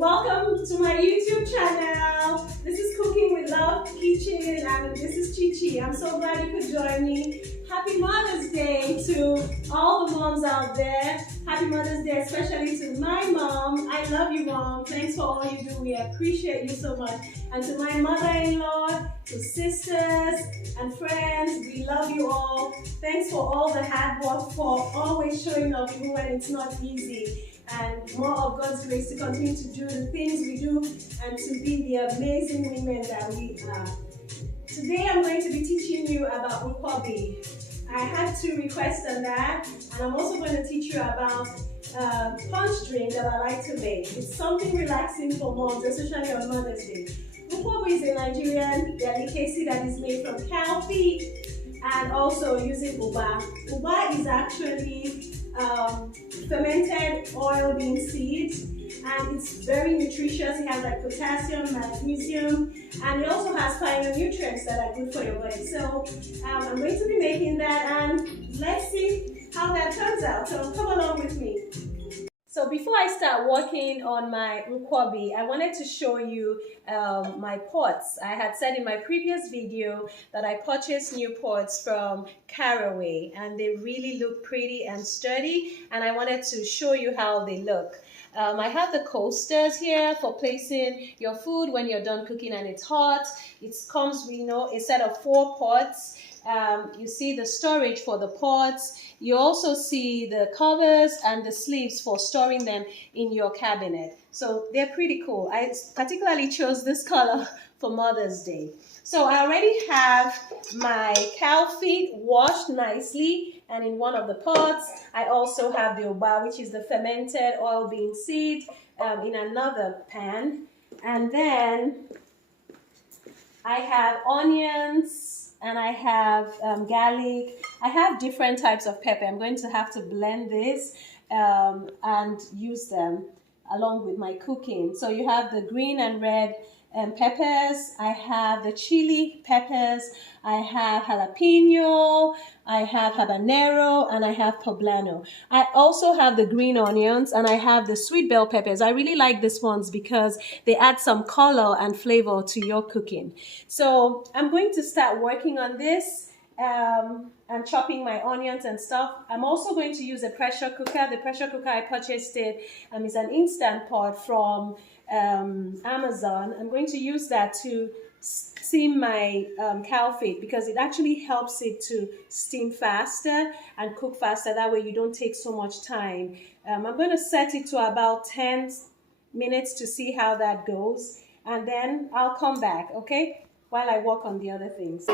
Welcome to my YouTube channel. This is Cooking with Love Kitchen and this is Chichi. I'm so glad you could join me. Happy Mother's Day to all the moms out there. Happy Mother's Day especially to my mom. I love you, Mom. Thanks for all you do. We appreciate you so much. And to my mother-in-law, to sisters and friends, we love you all. Thanks for all the hard work, for always showing up even when it's not easy. And more of God's grace to continue to do the things we do and to be the amazing women that we are. Today I'm going to be teaching you about nkwobi. I had 2 requests on that, and I'm also going to teach you about punch drink that I like to make. It's something relaxing for moms, especially on Mother's Day. Nkwobi is a Nigerian delicacy that is made from cow feet and also using uba. Uba is actually fermented oil bean seeds, and it's very nutritious. It has like potassium, magnesium, and it also has phytonutrients that are good for your body. So I'm going to be making that, and let's see how that turns out. So come along with me. So before I start working on my nkwobi, I wanted to show you my pots. I had said in my previous video that I purchased new pots from CARAWAY, and they really look pretty and sturdy, and I wanted to show you how they look. I have the coasters here for placing your food when you're done cooking and it's hot. It comes with, a set of 4 pots. You see the storage for the pots. You also see the covers and the sleeves for storing them in your cabinet. So they're pretty cool. I particularly chose this color for Mother's Day. So I already have my cow feet washed nicely, and in one of the pots I also have the uba, which is the fermented oil bean seed, in another pan. And then I have onions and I have garlic. I have different types of pepper. I'm going to have to blend this and use them along with my cooking. So you have the green and red peppers. I have the chili peppers. I have jalapeno. I have habanero, and I have poblano. I also have the green onions, and I have the sweet bell peppers. I really like these ones because they add some color and flavor to your cooking. So I'm going to start working on this and chopping my onions and stuff. I'm also going to use a pressure cooker. The pressure cooker, I purchased it, is an Instant Pot from Amazon. I'm going to use that to steam my cow feet because it actually helps it to steam faster and cook faster. That way you don't take so much time. I'm going to set it to about 10 minutes to see how that goes, and then I'll come back, okay, while I work on the other things.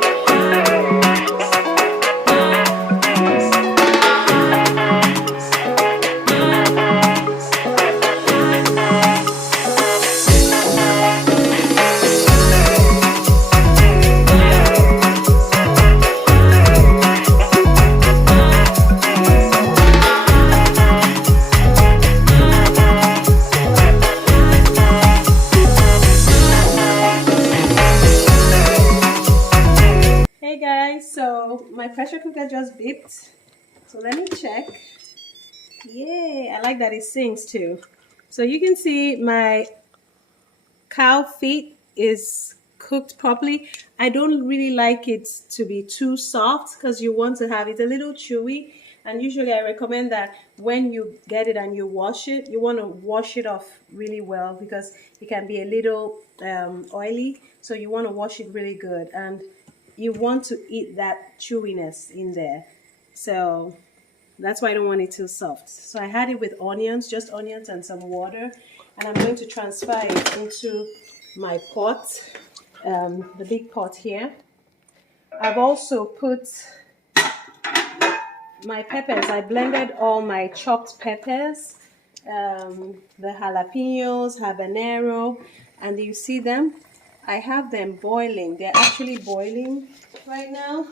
So my pressure cooker just beeped, so let me check. Yay, I like that it sings too. So you can see my cow feet is cooked properly. I don't really like it to be too soft because you want to have it a little chewy, and usually I recommend that when you get it and you wash it, you want to wash it off really well because it can be a little oily, so you want to wash it really good, and you want to eat that chewiness in there. So that's why I don't want it too soft. So I had it with onions, just onions and some water, and I'm going to transfer it into my pot, the big pot here. I've also put my peppers. I blended all my chopped peppers, the jalapenos, habanero, and you see them? I have them boiling. They're actually boiling right now.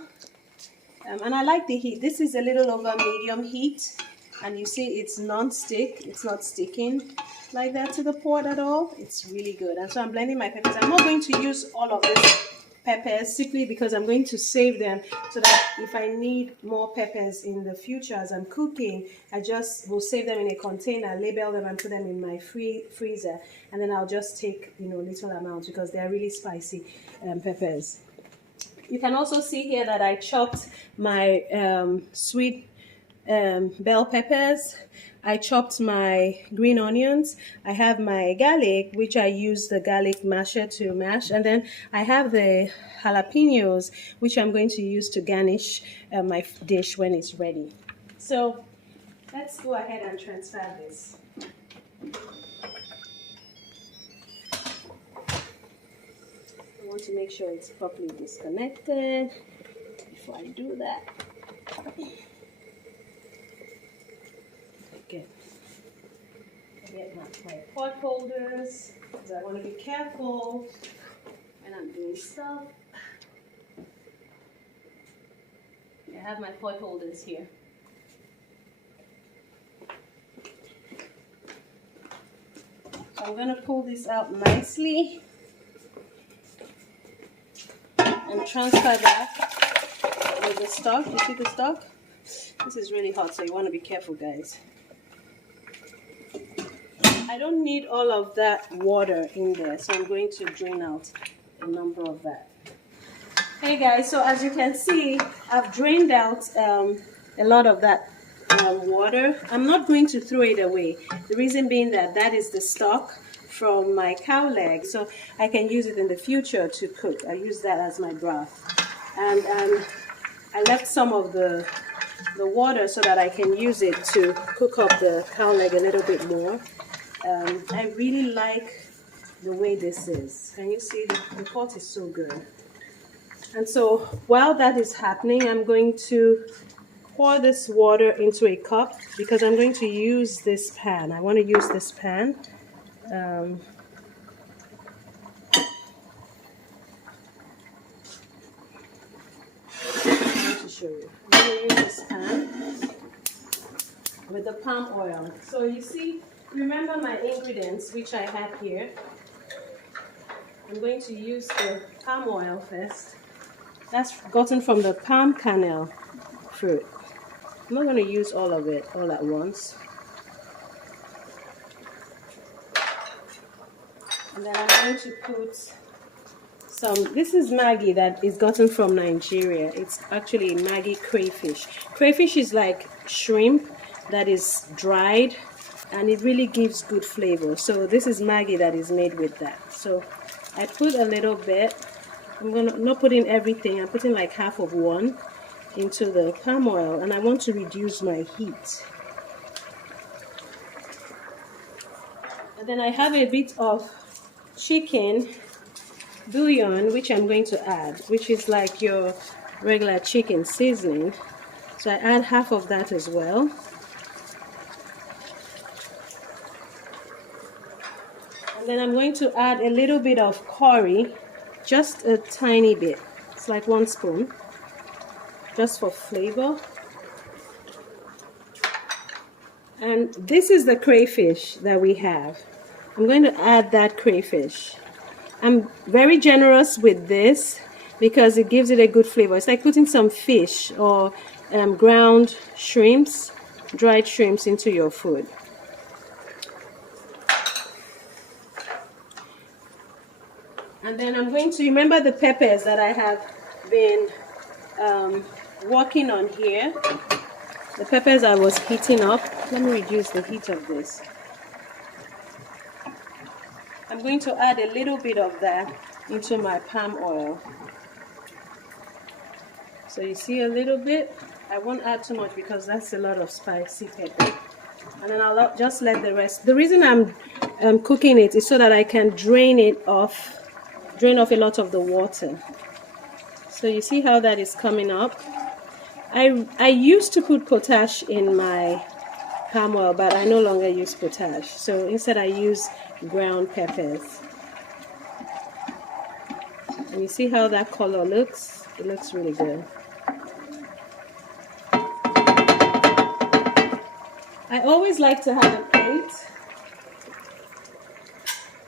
And I like the heat. This is a little over medium heat. And you see it's non-stick. It's not sticking like that to the pot at all. It's really good. And so I'm blending my peppers. I'm not going to use all of this peppers simply because I'm going to save them so that if I need more peppers in the future as I'm cooking, I just will save them in a container, label them and put them in my freezer, and then I'll just take, you know, little amounts because they're really spicy peppers. You can also see here that I chopped my sweet bell peppers. I chopped my green onions. I have my garlic, which I use the garlic masher to mash. And then I have the jalapenos, which I'm going to use to garnish my dish when it's ready. So let's go ahead and transfer this. I want to make sure it's properly disconnected before I do that. Okay. Get my pot holders because I want to be careful when I'm doing stuff. I have my pot holders here. So I'm going to pull this out nicely and transfer that with the stock. You see the stock? This is really hot, so you want to be careful, guys. I don't need all of that water in there, so I'm going to drain out a number of that. Hey guys, so as you can see, I've drained out a lot of that water. I'm not going to throw it away. The reason being that that is the stock from my cow leg, so I can use it in the future to cook. I use that as my broth. And I left some of the water so that I can use it to cook up the cow leg a little bit more. I really like the way this is. Can you see? The pot is so good. And so while that is happening, I'm going to pour this water into a cup because I'm going to use this pan. I want to use this pan. I'm going to show you. I'm going to use this pan with the palm oil. So you see, remember my ingredients which I have here. I'm going to use the palm oil first. That's gotten from the palm kernel fruit. I'm not going to use all of it all at once. And then I'm going to put some, this is Maggie that is gotten from Nigeria. It's actually Maggie crayfish. Crayfish is like shrimp that is dried and it really gives good flavor. So this is Maggie that is made with that. So I put a little bit. I'm not putting everything. I'm putting like half of one into the palm oil, and I want to reduce my heat. And then I have a bit of chicken bouillon which I'm going to add, which is like your regular chicken seasoning. So I add half of that as well. And then I'm going to add a little bit of curry, just a tiny bit. It's like 1 spoon, just for flavor. And this is the crayfish that we have. I'm going to add that crayfish. I'm very generous with this because it gives it a good flavor. It's like putting some fish or ground shrimps, dried shrimps into your food. And then I'm going to, remember the peppers that I have been working on here. The peppers I was heating up. Let me reduce the heat of this. I'm going to add a little bit of that into my palm oil. So you see a little bit. I won't add too much because that's a lot of spicy pepper. And then I'll just let the rest. The reason I'm cooking it is so that I can drain off a lot of the water. So you see how that is coming up. I used to put potash in my palm oil, but I no longer use potash. So instead I use ground peppers. And you see how that color looks? It looks really good. I always like to have a plate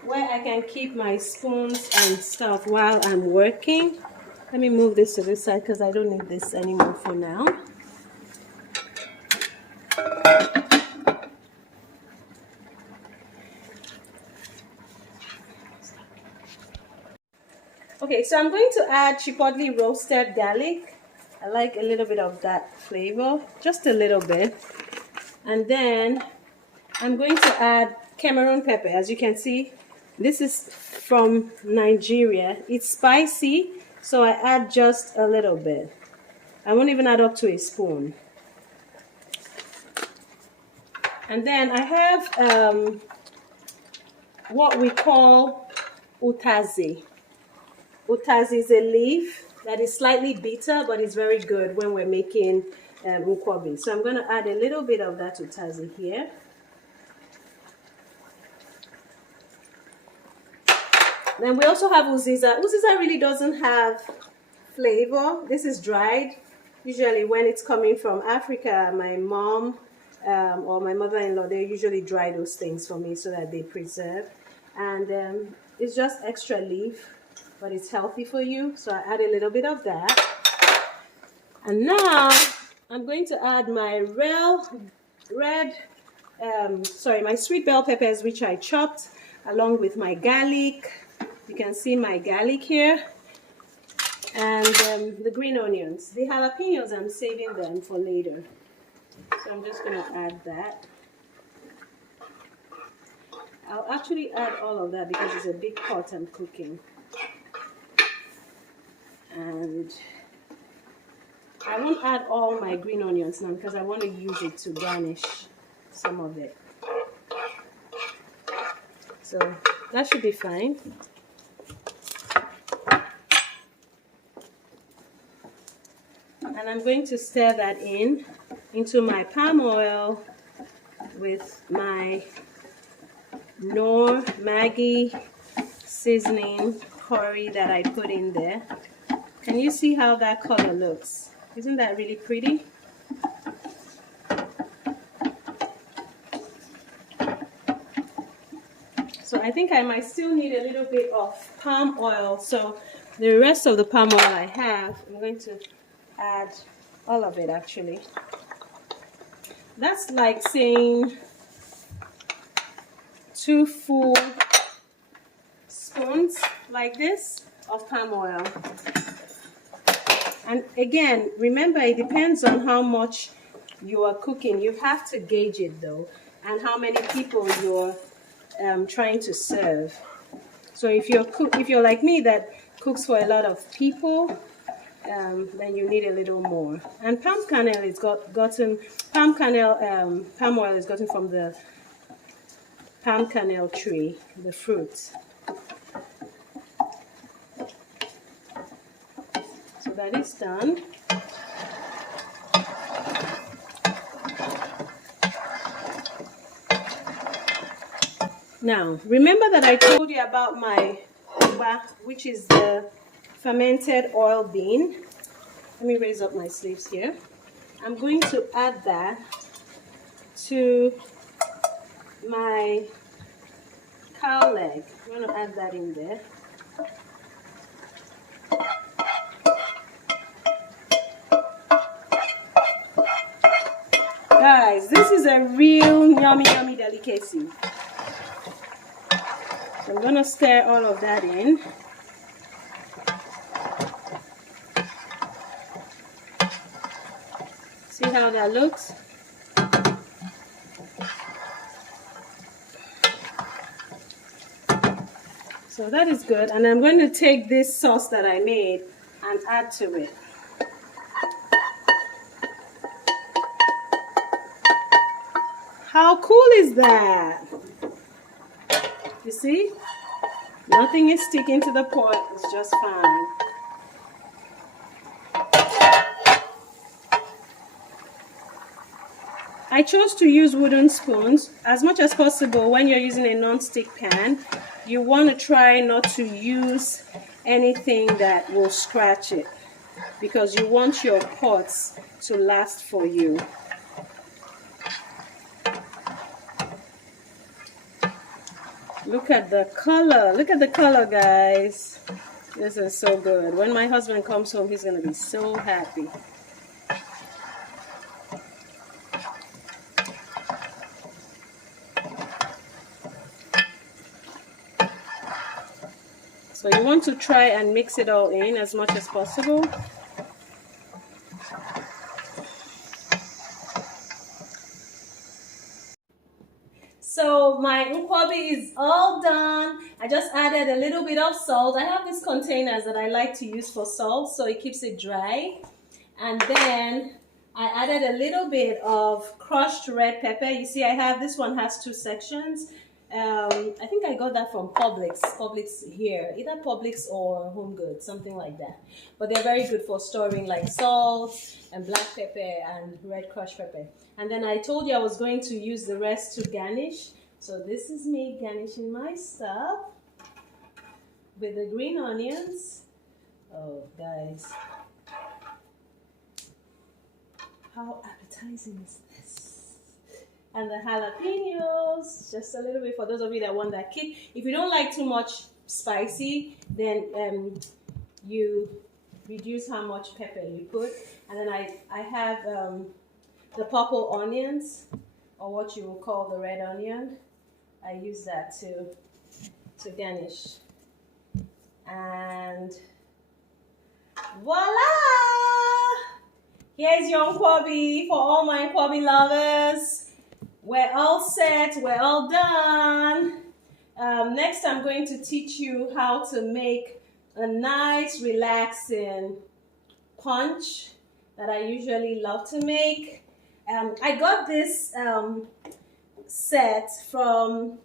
where I can keep my spoons and stuff while I'm working. Let me move this to this side because I don't need this anymore for now. Okay, so I'm going to add chipotle roasted garlic. I like a little bit of that flavor, just a little bit. And then I'm going to add Cameroon pepper. As you can see, this is from Nigeria. It's spicy, so I add just a little bit. I won't even add up to a spoon. And then I have what we call utazi. Utazi is a leaf that is slightly bitter, but it's very good when we're making nkwobi. So I'm going to add a little bit of that utazi here. Then we also have uziza. Uziza really doesn't have flavor. This is dried. Usually when it's coming from Africa, my mom or my mother-in-law, they usually dry those things for me so that they preserve. And it's just extra leaf, but it's healthy for you. So I add a little bit of that. And now I'm going to add my my sweet bell peppers, which I chopped, along with my garlic. You can see my garlic here. And the green onions. The jalapenos, I'm saving them for later. So I'm just going to add that. I'll actually add all of that because it's a big pot I'm cooking. And I won't add all my green onions now because I want to use it to garnish some of it. So that should be fine. And I'm going to stir that into my palm oil with my Knorr Maggi seasoning curry that I put in there. Can you see how that color looks? Isn't that really pretty? So I think I might still need a little bit of palm oil. So the rest of the palm oil I have, I'm going to add all of it actually. That's like saying 2 full spoons like this of palm oil. And again, remember, it depends on how much you are cooking. You have to gauge it though, and how many people you're trying to serve. So if you're like me that cooks for a lot of people, then you need a little more. And palm kernel is palm oil is gotten from the palm kernel tree, the fruit. So that is done. Now, remember that I told you about my uba, which is the fermented oil bean. Let me raise up my sleeves here. I'm going to add that to my cow leg. I'm going to add that in there. Guys, this is a real yummy delicacy. So I'm going to stir all of that in. See how that looks? So that is good. And I'm going to take this sauce that I made and add to it. How cool is that? You see? Nothing is sticking to the pot. It's just fine. I chose to use wooden spoons. As much as possible, when you're using a non-stick pan, you want to try not to use anything that will scratch it, because you want your pots to last for you. Look at the color. Look at the color, guys. This is so good. When my husband comes home, he's going to be so happy. So you want to try and mix it all in as much as possible. So my nkwobi is all done. I just added a little bit of salt. I have these containers that I like to use for salt, so it keeps it dry. And then I added a little bit of crushed red pepper. You see, I have, this one has 2 sections. I think I got that from Publix here, either Publix or Home Goods, something like that. But they're very good for storing like salt and black pepper and red crushed pepper. And then I told you I was going to use the rest to garnish. So this is me garnishing my stuff with the green onions. Oh, guys, how appetizing is this? And the jalapenos, just a little bit for those of you that want that kick. If you don't like too much spicy, then you reduce how much pepper you put. And then I have the purple onions, or what you will call the red onion. I use that to garnish. And voila! Here's your nkwobi for all my nkwobi lovers. We're all set, we're all done. Next, I'm going to teach you how to make a nice, relaxing punch that I usually love to make. I got this set from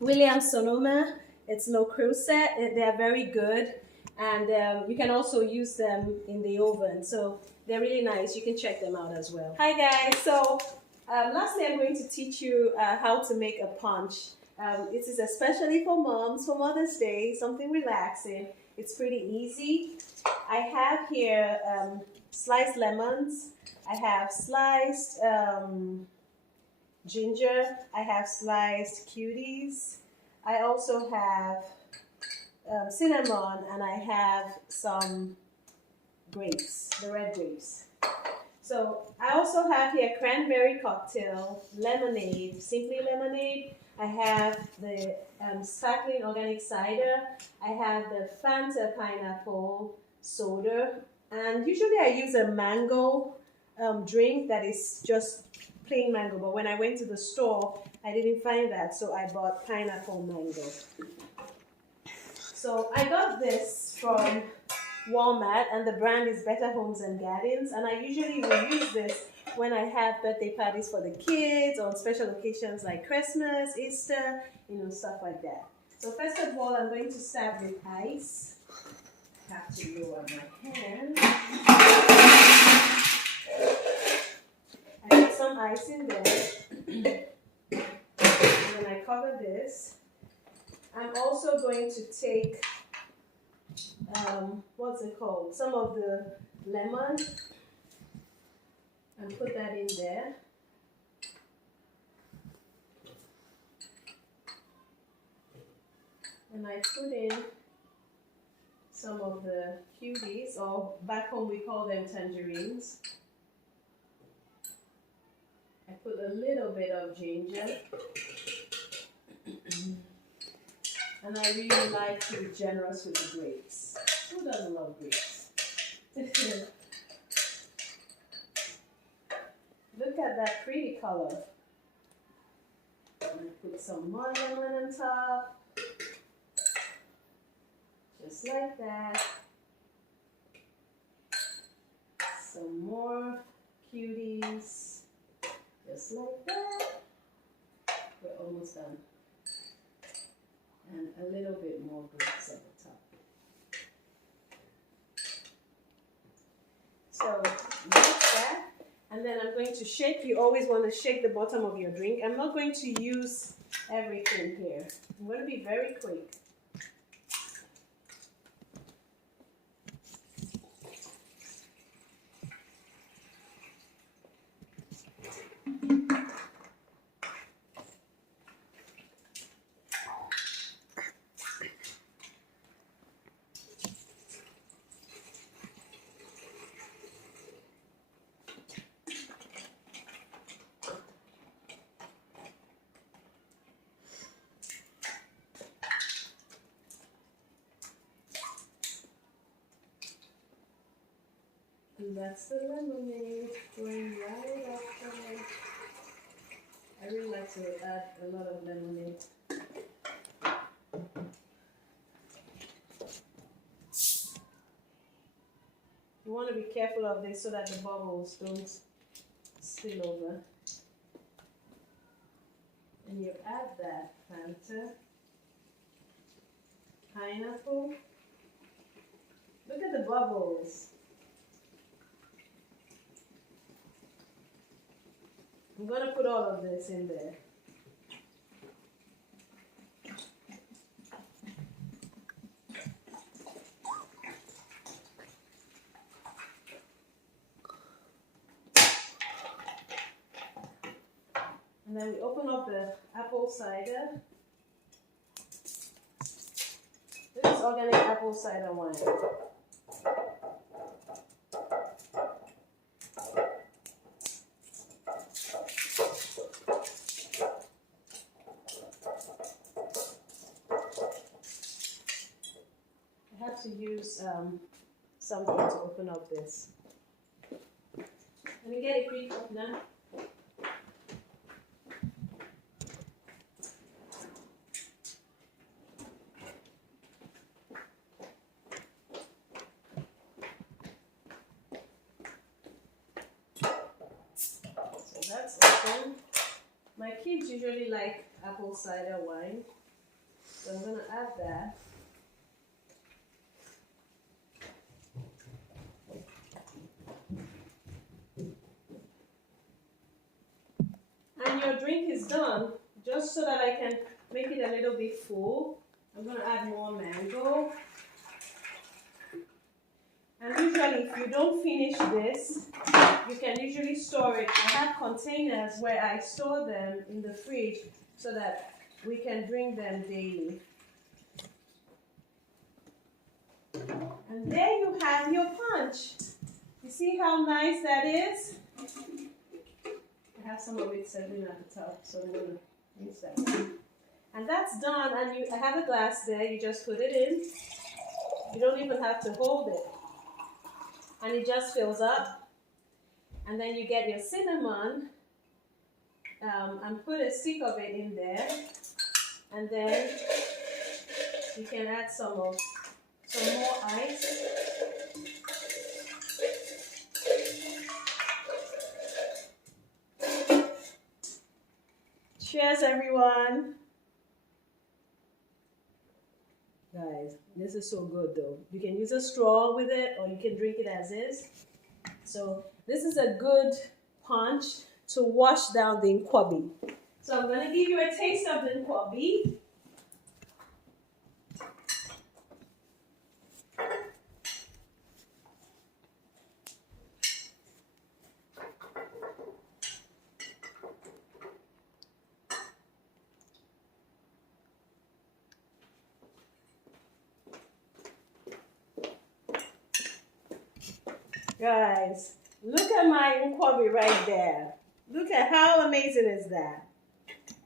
SONOMA. It's no CREUSET. They're very good, and you can also use them in the oven. So they're really nice. You can check them out as well. Hi guys. So lastly, I'm going to teach you how to make a punch. It is especially for moms for Mother's Day, something relaxing. It's pretty easy. I have here sliced lemons. I have sliced ginger. I have sliced cuties. I also have cinnamon, and I have some grapes, the red grapes. So I also have here cranberry cocktail, lemonade, simply lemonade. I have the sparkling organic cider. I have the Fanta pineapple soda. And usually I use a mango drink that is just plain mango. But when I went to the store, I didn't find that. So I bought pineapple mango. So I got this from Walmart, and the brand is Better Homes and Gardens, and I usually will use this when I have birthday parties for the kids or special occasions like Christmas, Easter, stuff like that. So first of all, I'm going to start with ice. I have to lower my hand. I put some ice in there, and then I cover this. I'm also going to take what's it called? Some of the lemon, and put that in there. And I put in some of the cuties, or back home we call them tangerines. I put a little bit of ginger. And I really like to be generous with the grapes. Who doesn't love grapes? Look at that pretty color. And put some more lemon on top. Just like that. Some more cuties. Just like that. We're almost done. And a little bit more grapes at the top. So that's that. And then I'm going to shake. You always want to shake the bottom of your drink. I'm not going to use everything here. I'm going to be very quick. And that's the lemonade going right after it. I really like to add a lot of lemonade. You want to be careful of this so that the bubbles don't spill over. And you add that Fanta, pineapple. Look at the bubbles. I'm going to put all of this in there. And then we open up the apple cider. This is organic apple cider wine. I have to use something to open up this. Let me get it quick up now. That's open. My kids usually like apple cider wine, so I'm going to add that. And your drink is done. Just so that I can make it a little bit full, I'm going to add more mango. And usually if you don't finish this, you can usually store it. I have containers where I store them in the fridge so that we can drink them daily. And there you have your punch. You see how nice that is? I have some of it settling at the top, so I'm going to use that. And that's done, and I have a glass there. You just put it in. You don't even have to hold it. And it just fills up. And then you get your cinnamon and put a stick of it in there. And then you can add some more ice. Cheers, everyone. Guys, this is so good though. You can use a straw with it or you can drink it as is. So this is a good punch to wash down the nkwobi. So I'm going to give you a taste of the nkwobi. Guys, look at my nkwobi right there. Look at how amazing is that.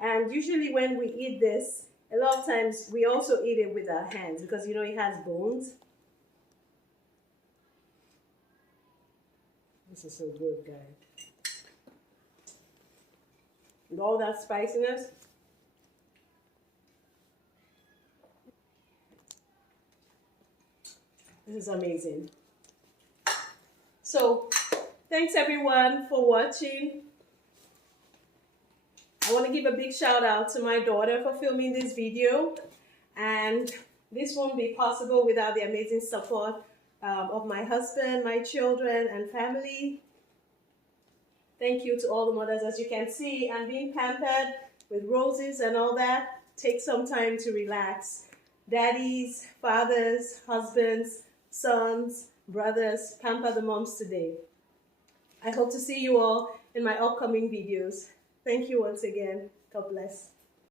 And usually when we eat this, a lot of times we also eat it with our hands because you know it has bones. This is so good, guys. With all that spiciness. This is amazing. So, thanks everyone for watching. I want to give a big shout out to my daughter for filming this video. And this won't be possible without the amazing support of my husband, my children, and family. Thank you to all the mothers. As you can see, I'm being pampered with roses and all that. Take some time to relax. Daddies, fathers, husbands, sons, brothers, pamper the moms today. I hope to see you all in my upcoming videos. Thank you once again. God bless.